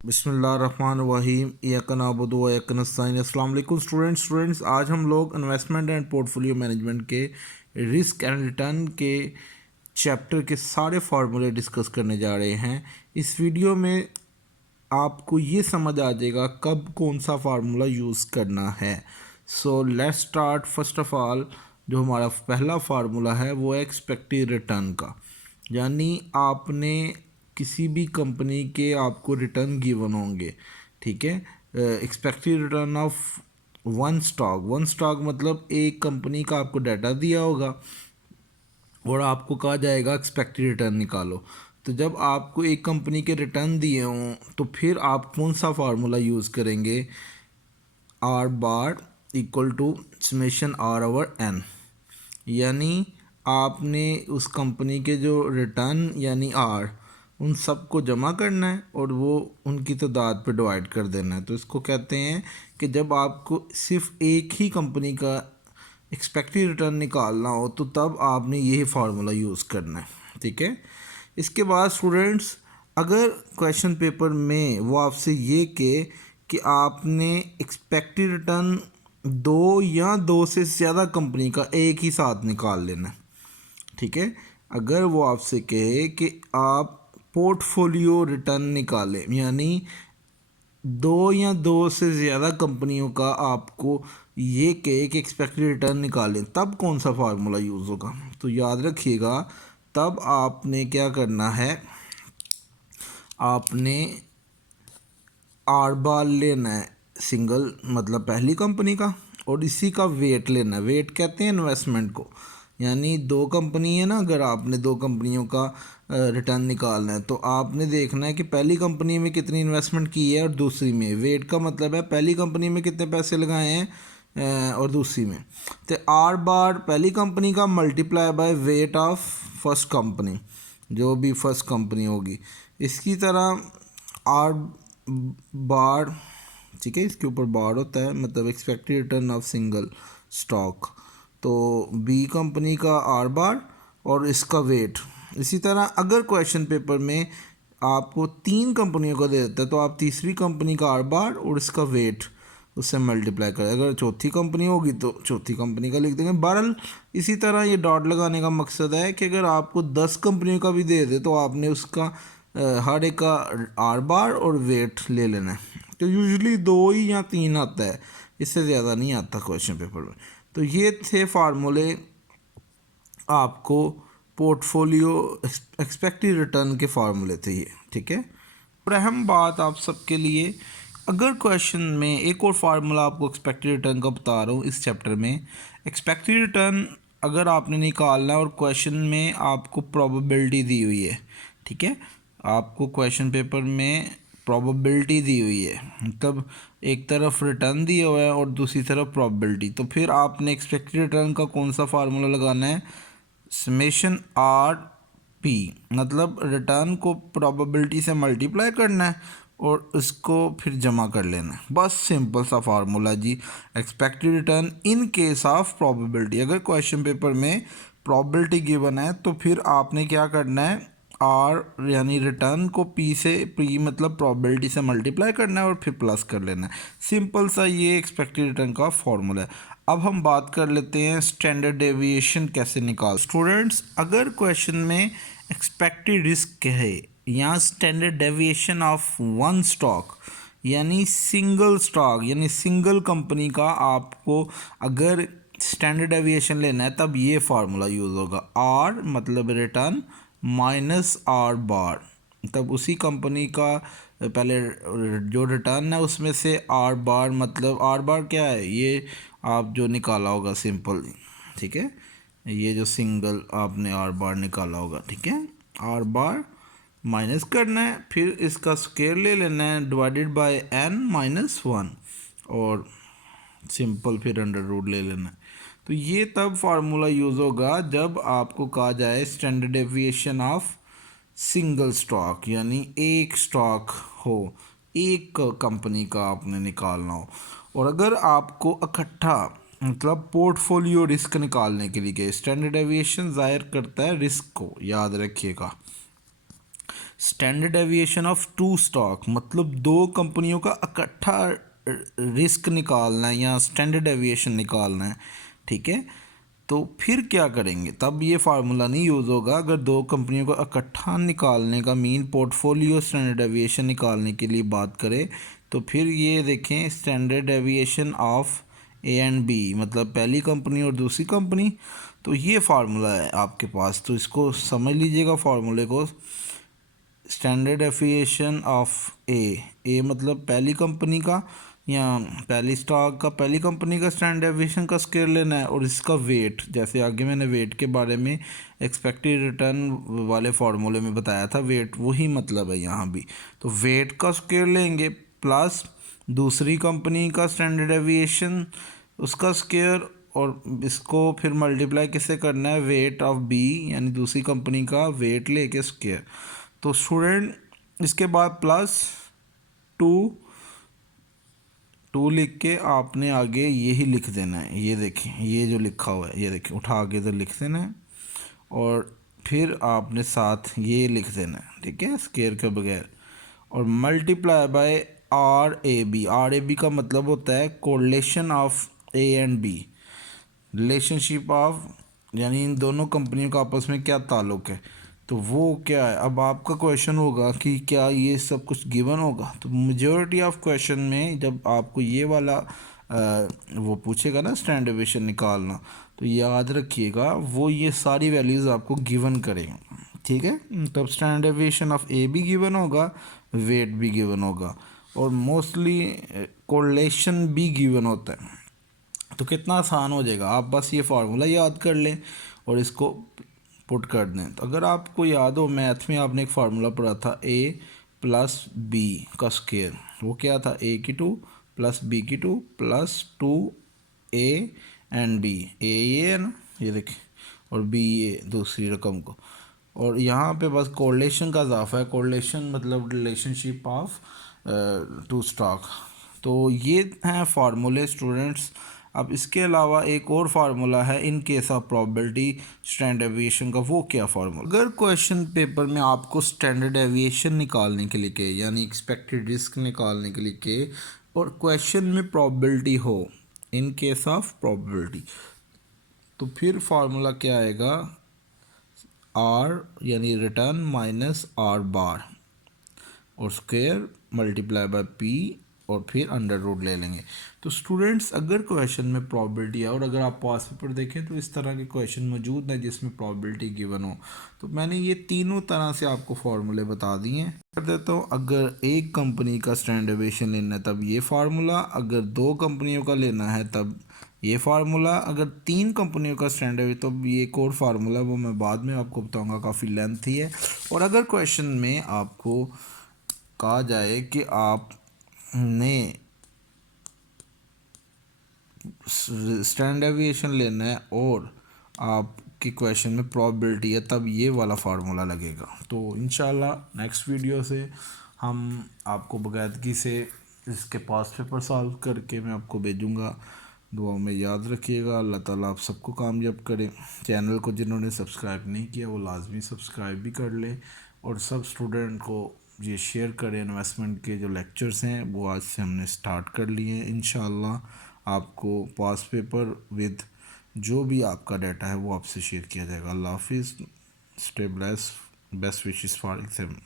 बिस्मिल्लाहिर्रहमानिर्रहीम इय्याका नअबुदु व इय्याका नस्तईन। अस्सलाम वालेकुम स्टूडेंट्स, आज हम लोग इन्वेस्टमेंट एंड पोर्टफोलियो मैनेजमेंट के रिस्क एंड रिटर्न के चैप्टर के सारे फार्मूले डिस्कस करने जा रहे हैं। इस वीडियो में आपको ये समझ आ जाएगा कब कौन सा फार्मूला यूज़ करना है। So let's start. First of all, जो हमारा पहला फार्मूला है वो है एक्सपेक्टेड रिटर्न का, यानी आपने किसी भी कंपनी के आपको रिटर्न गिवन होंगे, ठीक है। Expected return of one stock मतलब एक कंपनी का आपको डाटा दिया होगा और आपको कहा जाएगा एक्सपेक्टेड रिटर्न निकालो। तो जब आपको एक कंपनी के रिटर्न दिए हों तो फिर आप कौन सा फार्मूला यूज़ करेंगे? R bar equal to summation R over N, यानी आपने उस कंपनी के जो रिटर्न यानी आर उन सब को जमा करना है और वो उनकी तादाद पे डिवाइड कर देना है। तो इसको कहते हैं कि जब आपको सिर्फ एक ही कंपनी का एक्सपेक्टेड रिटर्न निकालना हो तो तब आपने यही फार्मूला यूज़ करना है, ठीक है। इसके बाद स्टूडेंट्स, अगर क्वेश्चन पेपर में वो आपसे ये कहे कि आपने एक्सपेक्टेड रिटर्न दो या दो से ज़्यादा कंपनी का एक ही साथ निकाल लेना है, ठीक है। अगर वो आपसे कहे कि आप पोर्टफोलियो रिटर्न निकालें, यानी दो या दो से ज़्यादा कंपनियों का आपको ये कहे कि एक्सपेक्टेड रिटर्न निकालें, तब कौन सा फार्मूला यूज़ होगा? तो याद रखिएगा, तब आपने क्या करना है, आपने आर बार लेना है सिंगल मतलब पहली कंपनी का, और इसी का वेट लेना है। वेट कहते हैं इन्वेस्टमेंट को, यानी दो कंपनी है ना, अगर आपने दो कंपनियों का रिटर्न निकालना है तो आपने देखना है कि पहली कंपनी में कितनी इन्वेस्टमेंट की है और दूसरी में। वेट का मतलब है पहली कंपनी में कितने पैसे लगाए हैं और दूसरी में। तो आर बार पहली कंपनी का multiply by weight of first company, जो भी फर्स्ट कंपनी होगी। इसकी तरह आर बार, ठीक है, इसके ऊपर बार होता है मतलब expected return of single stock, तो बी कंपनी का आर बार और इसका वेट। इसी तरह अगर क्वेश्चन पेपर में आपको तीन कंपनियों का दे देता है तो आप तीसरी कंपनी का आर बार और इसका वेट उससे मल्टीप्लाई करें। अगर चौथी कंपनी होगी तो चौथी कंपनी का लिख देंगे। बहरहाल इसी तरह ये डॉट लगाने का मकसद है कि अगर आपको 10 कंपनियों का भी दे दे तो आपने उसका हर एक का आर बार और वेट ले लेना है। तो यूजुअली दो ही या तीन आता है, इससे ज़्यादा नहीं आता क्वेश्चन पेपर में। तो ये थे फार्मूले आपको पोर्टफोलियो एक्सपेक्टेड रिटर्न के फार्मूले थे ये, ठीक है। और अहम बात आप सबके लिए, अगर क्वेश्चन में एक और फार्मूला आपको एक्सपेक्टेड रिटर्न का बता रहा हूँ इस चैप्टर में। एक्सपेक्टेड रिटर्न अगर आपने निकालना है और क्वेश्चन में आपको प्रोबेबिलिटी दी हुई है, ठीक है, आपको क्वेश्चन पेपर में प्रोबेबिलिटी दी हुई है, मतलब एक तरफ रिटर्न दिया हुआ है और दूसरी तरफ प्रोबेबिलिटी, तो फिर आपने एक्सपेक्टेड रिटर्न का कौन सा फार्मूला लगाना है? समेशन आर पी, मतलब रिटर्न को प्रोबेबिलिटी से मल्टीप्लाई करना है और उसको फिर जमा कर लेना है। बस सिंपल सा फार्मूला जी। Expected return in case of probability, अगर क्वेश्चन पेपर में प्रोबेबिलिटी गिवन है तो फिर आपने क्या करना है, आर यानी रिटर्न को पी से, पी मतलब प्रोबेबिलिटी से मल्टीप्लाई करना है और फिर प्लस कर लेना है। सिंपल सा ये एक्सपेक्टेड रिटर्न का फॉर्मूला है। अब हम बात कर लेते हैं स्टैंडर्ड डेविएशन कैसे निकाल। स्टूडेंट्स, अगर क्वेश्चन में एक्सपेक्टेड रिस्क है या standard deviation of one stock यानी सिंगल स्टॉक यानी सिंगल कंपनी का आपको अगर स्टैंडर्ड डेविएशन लेना है तब ये फार्मूला यूज़ होगा। आर मतलब रिटर्न माइनस आर बार, तब उसी कंपनी का पहले जो रिटर्न है उसमें से आर बार, मतलब आर बार क्या है, ये आप जो निकाला होगा सिंपल, ठीक है, ये जो सिंगल आपने आर बार निकाला होगा, ठीक है, आर बार माइनस करना है, फिर इसका स्क्वायर ले लेना है divided by N minus one और सिंपल फिर अंडर रूट ले लेना है। तो ये तब फार्मूला यूज़ होगा जब आपको कहा जाए standard deviation of single stock, यानी एक स्टॉक हो, एक कंपनी का आपने निकालना हो। और अगर आपको इकट्ठा मतलब पोर्टफोलियो रिस्क निकालने के लिए स्टैंडर्ड डेविएशन ज़ाहिर करता है रिस्क को, याद रखिएगा। Standard deviation of two stock मतलब दो कंपनियों का इकट्ठा रिस्क निकालना है या स्टैंडर्ड डेविएशन निकालना है, ठीक है। तो फिर क्या करेंगे, तब ये फार्मूला नहीं यूज़ होगा। अगर दो कंपनियों को इकट्ठा निकालने का मीन पोर्टफोलियो स्टैंडर्ड डेविएशन निकालने के लिए बात करें तो फिर ये देखें standard deviation of A and B मतलब पहली कंपनी और दूसरी कंपनी। तो ये फार्मूला है आपके पास, तो इसको समझ लीजिएगा फार्मूले को। स्टैंडर्ड डेविएशन ऑफ ए मतलब पहली कंपनी का या पहली स्टॉक का पहली कंपनी का स्टैंडर्ड डेविएशन का स्केयर लेना है और इसका वेट, जैसे आगे मैंने वेट के बारे में एक्सपेक्टेड रिटर्न वाले फार्मूले में बताया था, वेट वही मतलब है यहाँ भी। तो वेट का स्केयर लेंगे प्लस दूसरी कंपनी का स्टैंडर्ड डेविएशन उसका स्केयर, और इसको फिर मल्टीप्लाई किससे करना है, वेट ऑफ बी यानी दूसरी कंपनी का वेट लेके स्केयर। तो स्टूडेंट इसके बाद प्लस टू लिख के आपने आगे यही लिख देना है। ये देखें ये जो लिखा हुआ है, ये देखें उठा के तो लिख देना है और फिर आपने साथ ये लिख देना है, ठीक है, स्केयर के बगैर। और multiply by R A B का मतलब होता है correlation of A and B, relationship of यानी इन दोनों कंपनियों का आपस में क्या ताल्लुक़ है। तो वो क्या है, अब आपका क्वेश्चन होगा कि क्या ये सब कुछ गिवन होगा। तो मेजॉरिटी ऑफ क्वेश्चन में जब आपको ये वाला वो पूछेगा ना स्टैंडर्ड डेविएशन निकालना, तो याद रखिएगा वो ये सारी वैल्यूज़ आपको गिवन करेंगे, ठीक है। तब स्टैंडर्ड डेविएशन ऑफ ए भी गिवन होगा, वेट भी गिवन होगा और मोस्टली कोरिलेशन भी गिवन होता है। तो कितना आसान हो जाएगा, आप बस ये फार्मूला याद कर लें और इसको पुट कर दें। तो अगर आपको याद हो मैथ में आपने एक फार्मूला पढ़ा था ए प्लस बी का स्केयर, वो क्या था, ए की टू प्लस बी की two plus two A and B. ए ये है ना, ये देखें, और बी ये दूसरी रकम को, और यहाँ पे बस कोरिलेशन का इजाफा है। कोरिलेशन मतलब रिलेशनशिप ऑफ टू स्टॉक। तो ये हैं फार्मूले स्टूडेंट्स। अब इसके अलावा एक और फार्मूला है इन case of probability standard deviation का। वो क्या फार्मूला, अगर क्वेश्चन पेपर में आपको स्टैंडर्ड डेविएशन निकालने के लिए कहे यानी एक्सपेक्टेड रिस्क निकालने के लिए कहे और क्वेश्चन में प्रोबेबिलिटी हो इन केस ऑफ प्रोबेबिलिटी, तो फिर फार्मूला क्या आएगा, आर यानी रिटर्न माइनस आर बार और स्क्वायर मल्टीप्लाई बाय पी और फिर अंडर रूट ले लेंगे। तो स्टूडेंट्स अगर क्वेश्चन में प्रोबेबिलिटी है और अगर आप पास पेपर देखें तो इस तरह के क्वेश्चन मौजूद हैं जिसमें प्रोबेबिलिटी गिवन हो, तो मैंने ये तीनों तरह से आपको फार्मूले बता दिए हैं। कर देता हूँ, अगर एक कंपनी का स्टैंडर्ड डेविएशन लेना है तब ये फार्मूला, अगर दो कंपनियों का लेना है तब ये फार्मूला, अगर तीन कंपनियों का स्टैंडर्ड तो ये एक और फार्मूला वो मैं बाद में आपको बताऊँगा, काफ़ी लेंथी है। और अगर क्वेश्चन में आपको कहा जाए कि आपने स्टैंडर्ड डेविएशन लेना है और आपके क्वेश्चन में प्रोबेबिलिटी है तब ये वाला फार्मूला लगेगा। तो इंशाल्लाह नेक्स्ट वीडियो से हम आपको बाकायदगी से इसके पास पेपर सॉल्व करके मैं आपको भेजूँगा। दुआ में याद रखिएगा। अल्लाह ताला आप सबको कामयाब करें। चैनल को जिन्होंने सब्सक्राइब नहीं किया वो लाजमी सब्सक्राइब भी कर लें और सब स्टूडेंट को ये शेयर करें। इन्वेस्टमेंट के जो लेक्चर्स हैं वो आज से हमने स्टार्ट कर लिए हैं। इंशाल्लाह आपको पास पेपर विद जो भी आपका डाटा है वो आपसे शेयर किया जाएगा। अल्लाह हाफिज़, stay blessed, best wishes for exam.